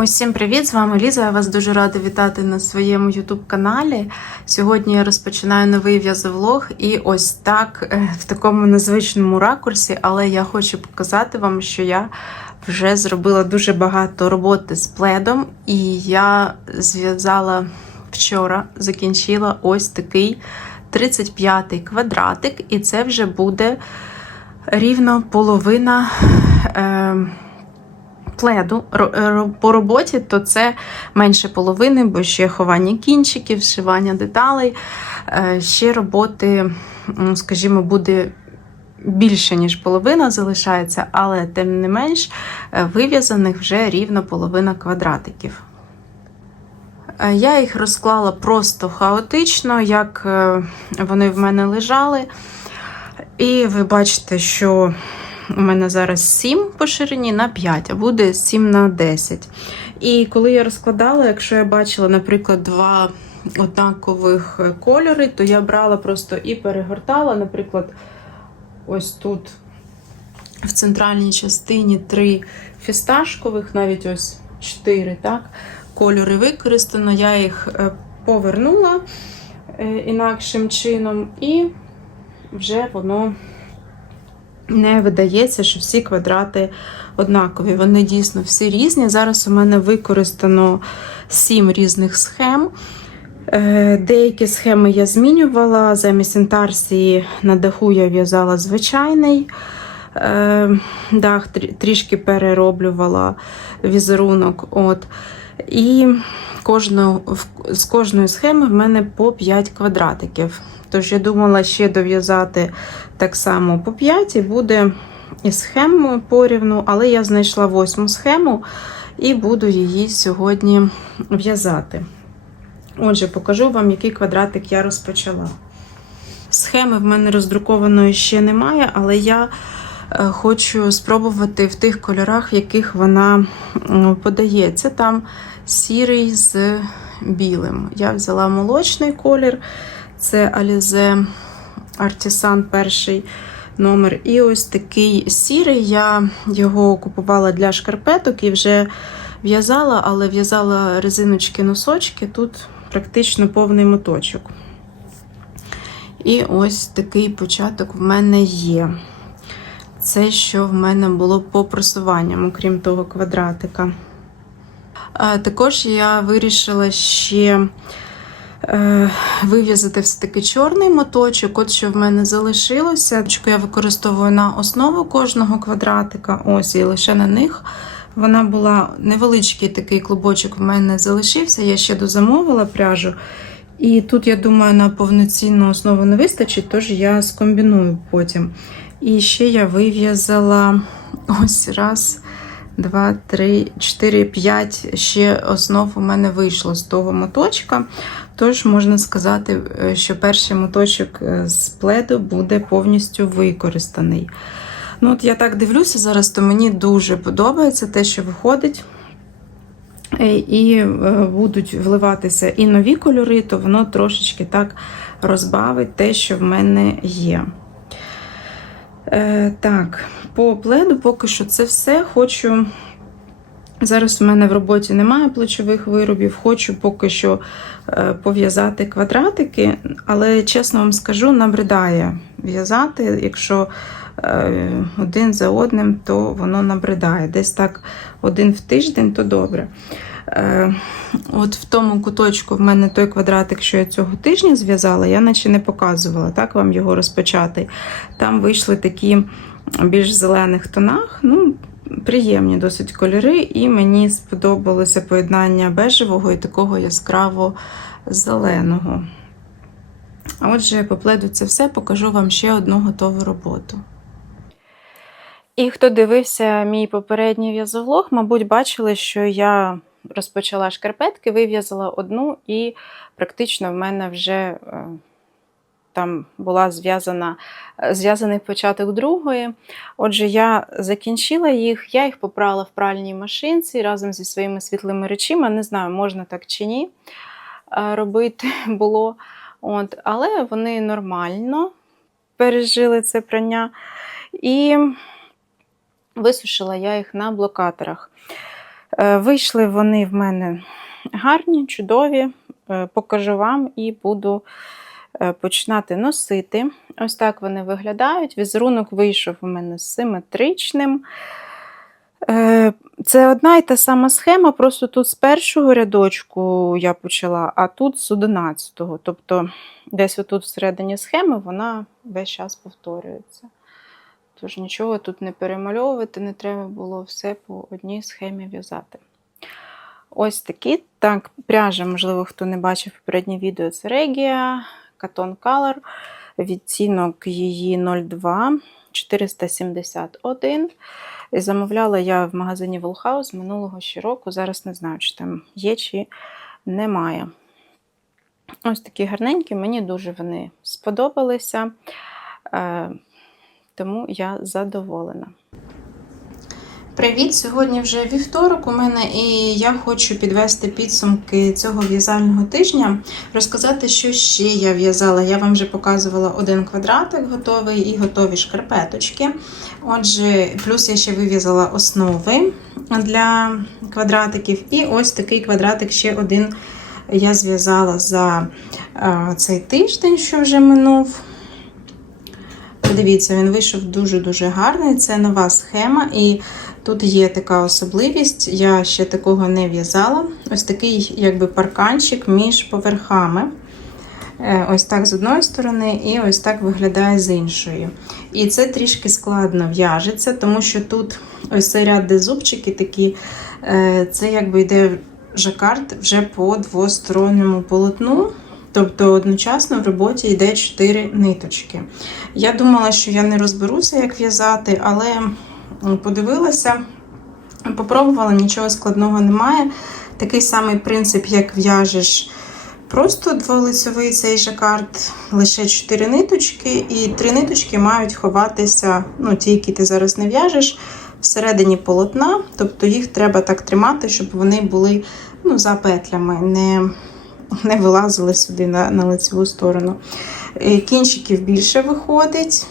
Усім привіт! З вами Ліза. Я вас дуже рада вітати на своєму youtube каналі. Сьогодні я розпочинаю новий в'язовлог і ось так е, в такому незвичному ракурсі, але я хочу показати вам, що я вже зробила дуже багато роботи з пледом, і я зв'язала вчора, закінчила ось такий 35-й квадратик, і це вже буде рівно половина. Е, пледу ро- по роботі, то це менше половини, бо ще ховання кінчиків, зшивання деталей. Е, Ще роботи, скажімо, буде більше, ніж половина залишається, але тим не менш е, вив'язаних вже рівно половина квадратиків. Е, Я їх розклала просто хаотично, як е, вони в мене лежали. І ви бачите, що у мене зараз 7 по ширині на 5, а буде 7 на 10. І коли я розкладала, якщо я бачила, наприклад, два однакових кольори, то я брала просто і перегортала, наприклад, ось тут в центральній частині три фісташкових, навіть ось 4, так, кольори використано. Я їх е, повернула е, інакшим чином, і вже воно не видається, що всі квадрати однакові. Вони дійсно всі різні. Зараз у мене використано сім різних схем. Е, Деякі схеми я змінювала. Замість інтарсії на даху я в'язала звичайний е, дах, трішки перероблювала візерунок. От. І кожну, в- з кожної схеми в мене по 5 квадратиків. Тож я думала ще дов'язати так само по 5 і буде і схему порівну, але я знайшла восьму схему і буду її сьогодні в'язати. Отже, покажу вам, який квадратик я розпочала. Схеми в мене роздрукованої ще немає, але я е, хочу спробувати в тих кольорах, в яких вона подається. Там сірий з білим. Я взяла молочний колір, це Alize Artisan перший номер. І ось такий сірий. Я його купувала для шкарпеток і вже в'язала, але в'язала резиночки носочки. Тут практично повний моточок. І ось такий початок в мене є. Це, що в мене було по просуванням, окрім того квадратика. Також я вирішила ще вив'язати все-таки чорний моточок. От що в мене залишилося. Я використовую на основу кожного квадратика. Ось, і лише на них. Вона була невеличкий такий клубочок в мене залишився. Я ще дозамовила пряжу. І тут, я думаю, на повноцінну основу не вистачить, тож я скомбіную потім. І ще я вив'язала ось раз, два, три, чотири, п'ять. Ще основ у мене вийшло з того моточка. Тож можна сказати, е, що перший моточок е, з пледу буде повністю використаний. Ну, от я так дивлюся зараз, то мені дуже подобається те, що виходить. Е, І будуть вливатися і нові кольори, то воно трошечки так розбавить те, що в мене є. Так, по пледу поки що це все. Хочу. Зараз у мене в роботі немає плечових виробів, хочу поки що е, пов'язати квадратики, але чесно вам скажу, набридає в'язати. Якщо е, один за одним, то воно набридає. Десь так один в тиждень, то добре. Е, От в тому куточку в мене той квадратик, що я цього тижня зв'язала, я наче не показувала, так вам його розпочати. Там вийшли такі більш зелених тонах. ну, Приємні досить кольори, і мені сподобалося поєднання бежевого і такого яскраво зеленого. Отже, по пледу це все, покажу вам ще одну готову роботу. І хто дивився мій попередній в'язовлог, мабуть, бачили, що я розпочала шкарпетки, вив'язала одну, і практично в мене вже е, там була зв'язана, е, зв'язаний початок другої. Отже, я закінчила їх, я їх попрала в пральній машинці разом зі своїми світлими речима. Не знаю, можна так чи ні е, робити було. От, але вони нормально пережили це прання. І висушила я їх на блокаторах. Е, Вийшли вони в мене гарні, чудові. Покажу вам і буду починати носити. Ось так вони виглядають. Візерунок вийшов у мене симетричним. Е, Це одна і та сама схема, просто тут з першого рядочку я почала, а тут з одинадцятого. Тобто десь отут всередині схеми вона весь час повторюється. Тож нічого тут не перемальовувати, не треба було все по одній схемі в'язати. Ось такі. Так, пряжа, можливо, хто не бачив попереднє відео, це Regia Cotton Color. Відцінок її 02 471. І замовляла я в магазині Woolhouse минулого ще року. Зараз не знаю, чи там є, чи немає. Ось такі гарненькі, мені дуже вони сподобалися, е, тому я задоволена. Привіт! Сьогодні вже вівторок у мене, і я хочу підвести підсумки цього в'язального тижня, розказати, що ще я в'язала. Я вам вже показувала один квадратик готовий і готові шкарпеточки. Отже, плюс я ще вив'язала основи для квадратиків. І ось такий квадратик ще один я зв'язала за е, цей тиждень, що вже минув. Подивіться, він вийшов дуже-дуже гарний. Це нова схема, і тут є така особливість, я ще такого не в'язала. Ось такий якби парканчик між поверхами. Е, Ось так з одної сторони, і ось так виглядає з іншої. І це трішки складно в'яжеться, тому що тут ось цей ряд, де зубчики такі, е, це якби йде жакард вже по двосторонньому полотну. Тобто одночасно в роботі йде 4 ниточки. Я думала, що я не розберуся, як в'язати, але подивилася, попробувала, нічого складного немає. Такий самий принцип, як в'яжеш просто дволицевий цей жакард, лише 4 ниточки, і 3 ниточки мають ховатися, ну, ті, які ти зараз не в'яжеш, всередині полотна. Тобто їх треба так тримати, щоб вони були ну, за петлями. не не вилазили сюди на на лицеву сторону. Кінчиків більше виходить.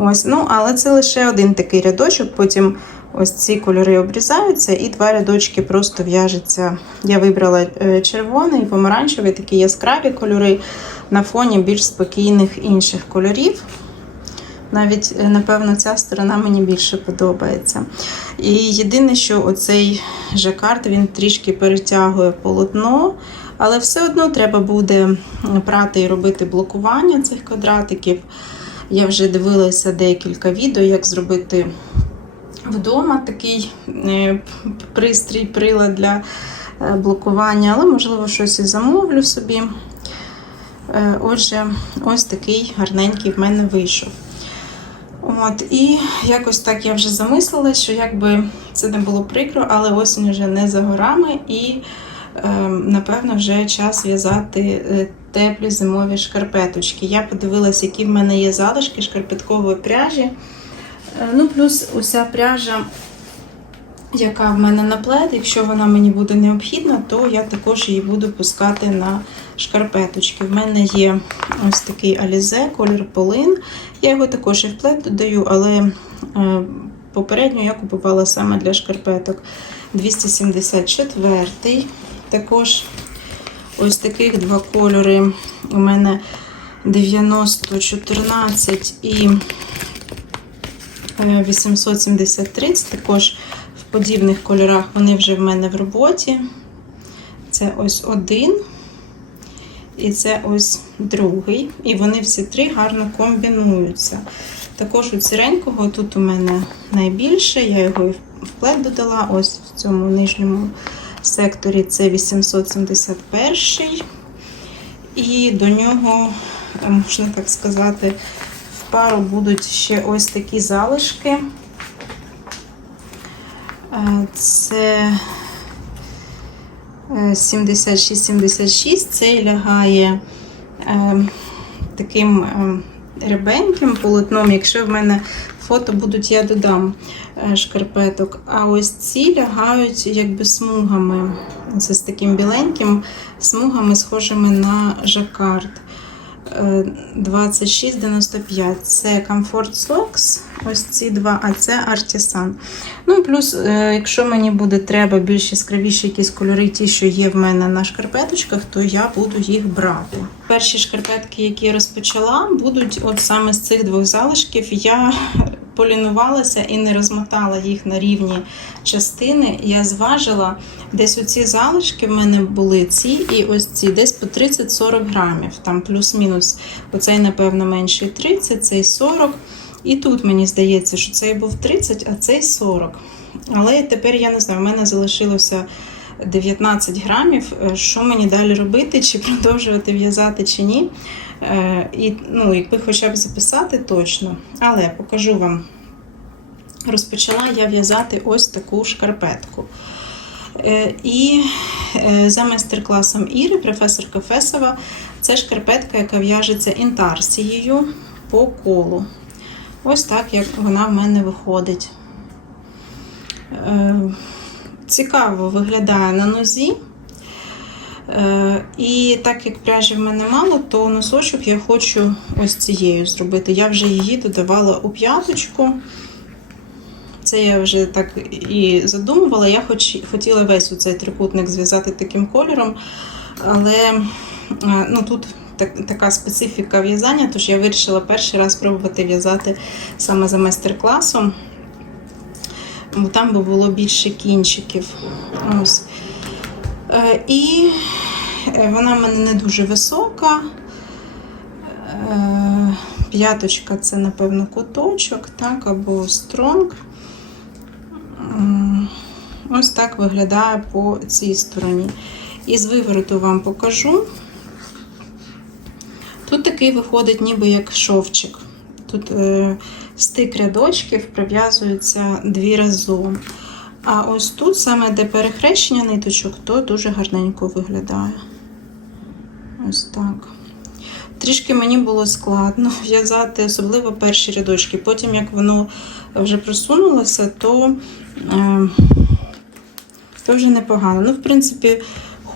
Ось, ну, Але це лише один такий рядочок. Потім ось ці кольори обрізаються, і два рядочки просто в'яжуться. Я вибрала червоний, помаранчевий, такі яскраві кольори на фоні більш спокійних інших кольорів. Навіть, напевно, ця сторона мені більше подобається. І єдине, що оцей жакард він трішки перетягує полотно, але все одно треба буде прати і робити блокування цих квадратиків. Я вже дивилася декілька відео, як зробити вдома такий пристрій, прилад для блокування, але, можливо, щось і замовлю собі. Отже, ось такий гарненький в мене вийшов. От, І якось так я вже замислила, що якби це не було прикро, але осінь вже не за горами, і, е, напевно, вже час в'язати е, теплі зимові шкарпеточки. Я подивилася, які в мене є залишки шкарпеткової пряжі. Е, ну, Плюс уся пряжа, яка в мене на плед, якщо вона мені буде необхідна, то я також її буду пускати на шкарпеточки. В мене є ось такий алізе, колір полин. Я його також і в плед додаю, але е, попередньо я купувала саме для шкарпеток 274 Також ось таких два кольори. У мене 9014 і 873. Це також в подібних кольорах вони вже в мене в роботі. Це ось один. І це ось другий. І вони всі три гарно комбінуються. Також у сіренького тут у мене найбільше, я його і в плед додала. Ось в цьому нижньому секторі це 871. І до нього, можна так сказати, в пару будуть ще ось такі залишки. Це 76-76, цей лягає е, таким е, рябеньким полотном. Якщо в мене фото будуть, я додам е, шкарпеток. А ось ці лягають якби смугами. Це з таким біленьким смугами, схожими на жакард. е, 26,95. Це Comfort Socks, ось ці два, а це Artisan. Ну і плюс, е, якщо мені буде треба більш яскравіші якісь кольори, ті, що є в мене на шкарпеточках, то я буду їх брати. Перші шкарпетки, які я розпочала, будуть от саме з цих двох залишків. Я полінувалася і не розмотала їх на рівні частини. Я зважила десь оці залишки в мене були ці і ось ці, десь по 30-40 грамів, там плюс-мінус. Оцей, напевно, менший 30, цей 40. І тут мені здається, що цей був 30, а цей 40. Але тепер я не знаю, в мене залишилося 19 грамів. Е, Що мені далі робити, чи продовжувати в'язати, чи ні. Е, І, ну, якби хоча б записати точно. Але покажу вам. Розпочала я в'язати ось таку шкарпетку. Е, І за майстер-класом Іри, професорка Фесова, це шкарпетка, яка в'яжеться інтарсією по колу. Ось так, як вона в мене виходить. Цікаво виглядає на нозі. Е, І так як пряжі в мене мало, то носочок я хочу ось цією зробити. Я вже її додавала у п'яточку. Це я вже так і задумувала. Я хоч, хотіла весь цей трикутник зв'язати таким кольором, але е, ну, тут так, така специфіка в'язання, тож я вирішила перший раз спробувати в'язати саме за майстер-класом, бо там би було більше кінчиків. Ось. Е, І е, вона в мене не дуже висока. Е, П'яточка це, напевно, куточок, так, або стронг. Ось так виглядає по цій стороні. І з вивороту вам покажу. Тут такий виходить, ніби як шовчик. Тут е, стик рядочків прив'язується дві разом. А ось тут, саме де перехрещення ниточок, то дуже гарненько виглядає. Ось так. Трішки мені було складно в'язати, особливо перші рядочки. Потім, як воно вже просунулося, то, е, то вже непогано. Ну, в принципі,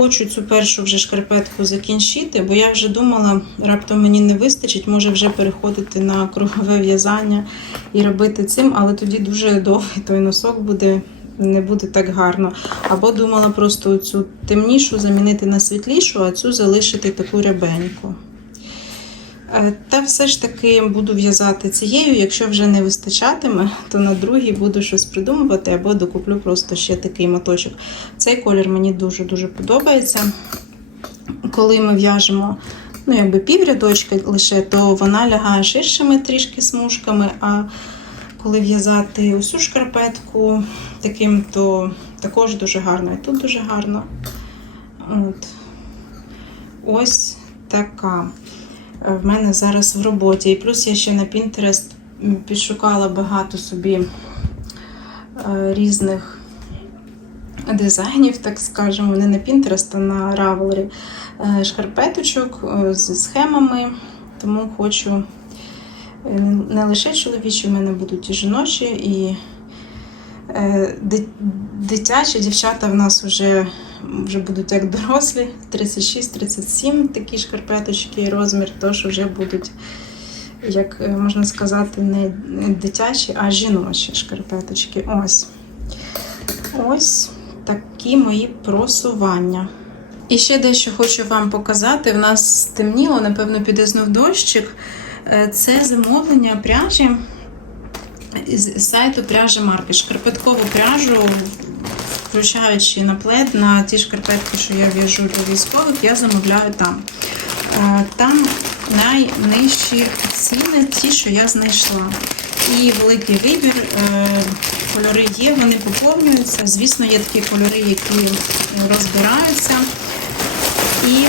хочу цю першу вже шкарпетку закінчити, бо я вже думала, раптом мені не вистачить, може вже переходити на кругове в'язання і робити цим, але тоді дуже довгий той носок буде. Не буде так гарно. Або думала просто цю темнішу замінити на світлішу, а цю залишити таку рябеньку. Е, Та все ж таки буду в'язати цією. Якщо вже не вистачатиме, то на другій буду щось придумувати або докуплю просто ще такий моточок. Цей колір мені дуже-дуже подобається. Коли ми в'яжемо ну, якби піврядочка лише, то вона лягає ширшими трішки смужками. А коли в'язати усю шкарпетку таким, то також дуже гарно. І тут дуже гарно. От. Ось така в мене зараз в роботі. І плюс я ще на Pinterest підшукала багато собі е, різних дизайнів, так скажемо, не на Pinterest, а на Ravelry е, шкарпеточок е, зі схемами. Тому хочу не лише чоловічі, в мене будуть і жіночі, і дитячі дівчата в нас вже, вже будуть як дорослі, 36-37 такі шкарпеточки і розмір, тож вже будуть, як е, можна сказати, не дитячі, а жіночі шкарпеточки. Ось. Ось такі мої просування. І ще дещо хочу вам показати. В нас стемніло, напевно, піде знов дощик. Е, Це замовлення пряжі з сайту пряжа марки. Шкарпеткову пряжу, включаючи наплет на ті шкарпетки, що я в'яжу для військових, я замовляю там. Е, Там найнижчі ціни, ті, що я знайшла. І великий вибір. е, Кольори є, вони поповнюються. Звісно, є такі кольори, які розбираються. І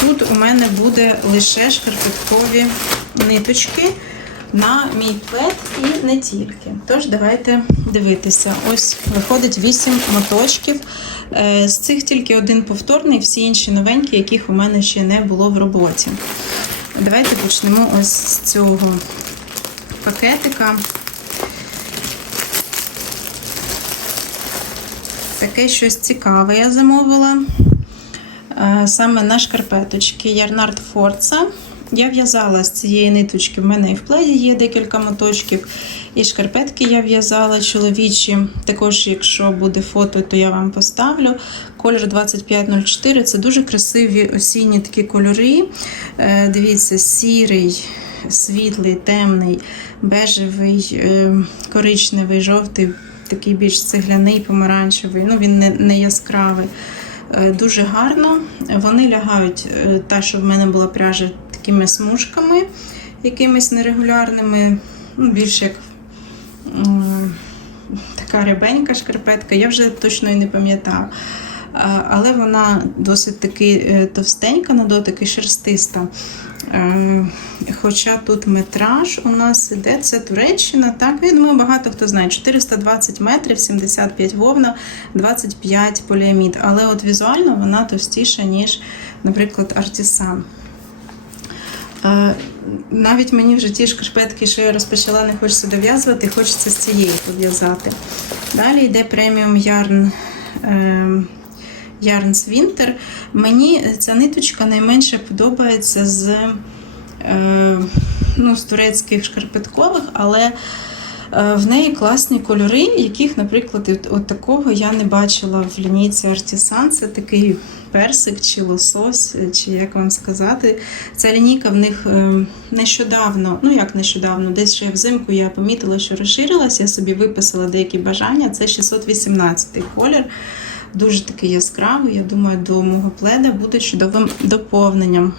тут у мене буде лише шкарпеткові ниточки на мій плед і не тільки. Тож давайте дивитися. Ось виходить 8 моточків. Е, З цих тільки один повторний, всі інші новенькі, яких у мене ще не було в роботі. Давайте почнемо ось з цього пакетика. Таке щось цікаве я замовила. Е, Саме на шкарпеточки Ярнард Форца. Я в'язала з цієї ниточки. В мене і в пледі є декілька моточків. І шкарпетки я в'язала чоловічі. Також, якщо буде фото, то я вам поставлю. Колір 2504 це дуже красиві осінні такі кольори. Е, Дивіться, сірий, світлий, темний, бежевий, е, коричневий, жовтий, такий більш цегляний, помаранчевий. Ну, він не, не яскравий. Е, Дуже гарно. Вони лягають, та, що в мене була пряжа, такими смужками, якимись нерегулярними, ну, більш як така рябенька шкарпетка. Я вже точно і не пам'ятаю. Але вона досить таки е, товстенька на дотик шерстиста. Е, Хоча тут метраж у нас іде, це Туреччина, так, я думаю, багато хто знає. 420 метрів, 75 вовна, 25 поліамід. Але от візуально вона товстіша, ніж, наприклад, артісан. Навіть мені вже ті шкарпетки, що я розпочала, не хочеться дов'язувати, хочеться з цієї пов'язати. Далі йде преміум ярн. е, Ярнс Winter. Мені ця ниточка найменше подобається з, е, ну, з турецьких шкарпеткових, але е, в неї класні кольори, яких, наприклад, от такого я не бачила в лінійці Artisan. Це такий персик чи лосось, чи як вам сказати. Ця лінійка в них е, нещодавно, ну як нещодавно, десь ще взимку я помітила, що розширилась, я собі виписала деякі бажання. Це 618 колір. Дуже такий яскравий, я думаю, до мого пледа буде чудовим доповненням.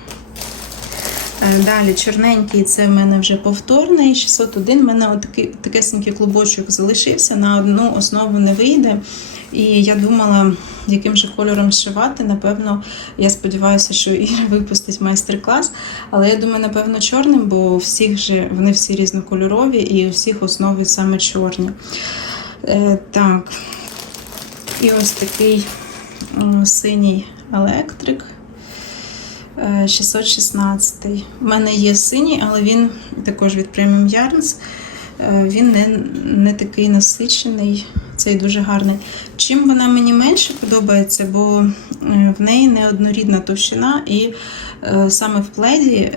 Е, Далі чорненький, це в мене вже повторний. 601. У мене отакий такесенький клубочок залишився, на одну основу не вийде. І я думала, яким же кольором зшивати. Напевно, я сподіваюся, що Іра випустить майстер-клас. Але я думаю, напевно, чорним, бо всіх же вони всі різнокольорові і у всіх основи саме чорні. Е, так. І ось такий о, синій електрик. е, 616. У мене є синій, але він також від Premium Yarns. Е, Він не, не такий насичений, цей дуже гарний. Чим вона мені менше подобається, бо е, в неї неоднорідна товщина, і е, саме в пледі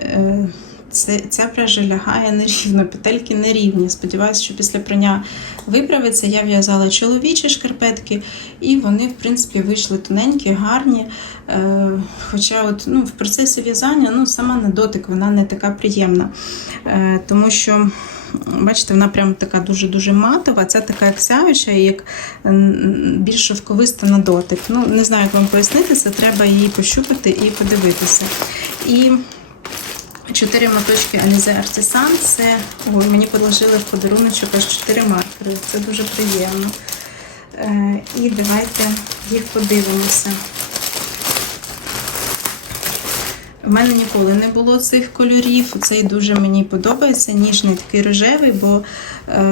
ця пряжа лягає нерівно, петельки нерівні. Сподіваюся, що після прання виправиться. Я в'язала чоловічі шкарпетки, і вони, в принципі, вийшли тоненькі, гарні. Хоча от, ну, в процесі в'язання ну, сама на дотик вона не така приємна. Тому що. Бачите, вона прям така дуже-дуже матова. Це така як сяюча, як більш шовковиста на дотик. Ну, не знаю, як вам пояснити, це треба її пощупати і подивитися. І чотири моточки Alize Artisan. Це ой, мені положили в подаруночок аж чотири маркери. Це дуже приємно. Е, і давайте їх подивимося. У мене ніколи не було цих кольорів. Цей дуже мені подобається. Ніжний такий рожевий, бо е,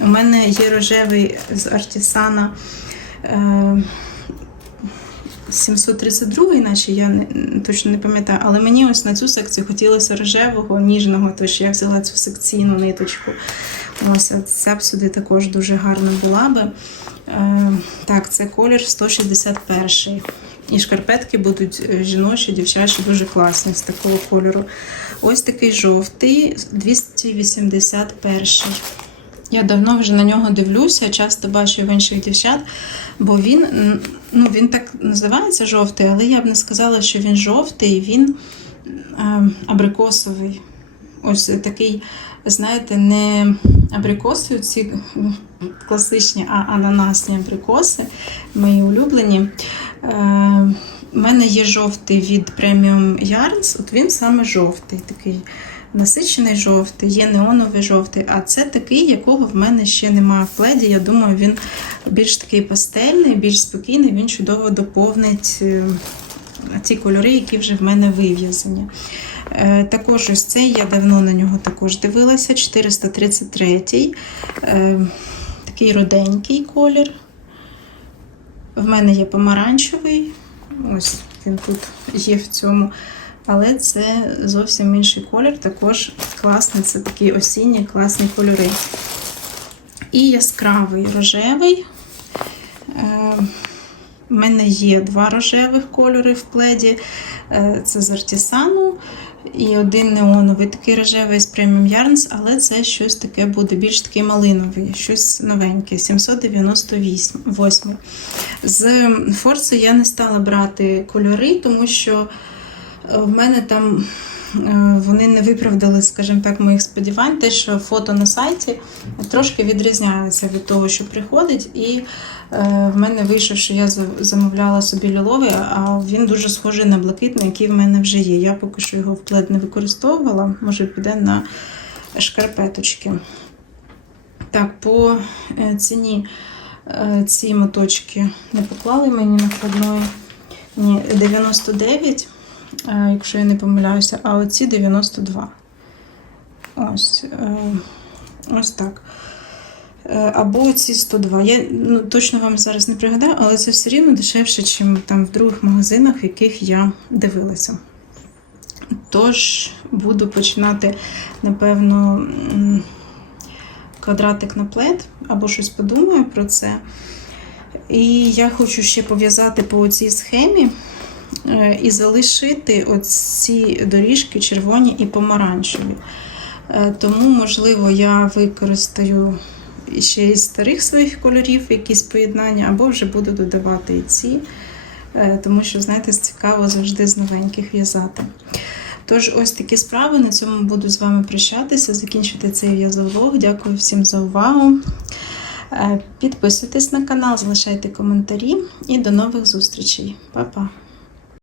у мене є рожевий з Артісана е, 732, наче я не, точно не пам'ятаю, але мені ось на цю секцію хотілося рожевого, ніжного, тож я взяла цю секційну ниточку. Ось ця б сюди також дуже гарна була би. Е, так, це колір 161. І шкарпетки будуть е, жіночі, дівчачі, дуже класні з такого кольору. Ось такий жовтий, 281. Я давно вже на нього дивлюся, часто бачу в інших дівчат, бо він, ну, він так називається жовтий, але я б не сказала, що він жовтий, він е, абрикосовий. Ось такий, знаєте, не абрикоси, ці класичні, ананасні абрикоси, мої улюблені. Е, у мене є жовтий від Premium Yarns, от він саме жовтий, такий насичений жовтий, є неоновий жовтий, а це такий, якого в мене ще немає в пледі. Я думаю, він більш такий пастельний, більш спокійний, він чудово доповнить е, ті кольори, які вже в мене вив'язані. Е, Також ось цей, я давно на нього також дивилася, 433 е, такий руденький колір. В мене є помаранчевий, ось він тут є в цьому. Але це зовсім інший колір, також класний, це такі осінні класні кольори. І яскравий рожевий. Е, У мене є два рожевих кольори в пледі. Е, Це з артісану і один неоновий, такий рожевий з Premium Yarns, але це щось таке буде більш такий малиновий, щось новеньке, 798. З Форси я не стала брати кольори, тому що е, в мене там вони не виправдали, скажімо так, моїх сподівань. Те, що фото на сайті трошки відрізняється від того, що приходить. І е, в мене вийшло, що я замовляла собі ліловий, а він дуже схожий на блакитний, який в мене вже є. Я поки що його в плед не використовувала, може піде на шкарпеточки. Так, по е, ціні е, ці моточки не поклали мені накладної. Ні, 99, е, якщо я не помиляюся, а оці 92. Ось, е, ось так. Е, Або ці 102. Я ну, точно вам зараз не пригадаю, але це все рівно дешевше, ніж там в других магазинах, в яких я дивилася. Тож буду починати, напевно, квадратик на плед, або щось подумаю про це. І я хочу ще пов'язати по цій схемі е, і залишити оці доріжки червоні і помаранчеві. Е, Тому, можливо, я використаю ще із старих своїх кольорів якісь поєднання, або вже буду додавати і ці, е, тому що, знаєте, цікаво завжди з новеньких в'язати. Тож, ось такі справи. На цьому буду з вами прощатися, закінчити цей в'язовлог. Дякую всім за увагу. Е, Підписуйтесь на канал, залишайте коментарі і до нових зустрічей. Па-па!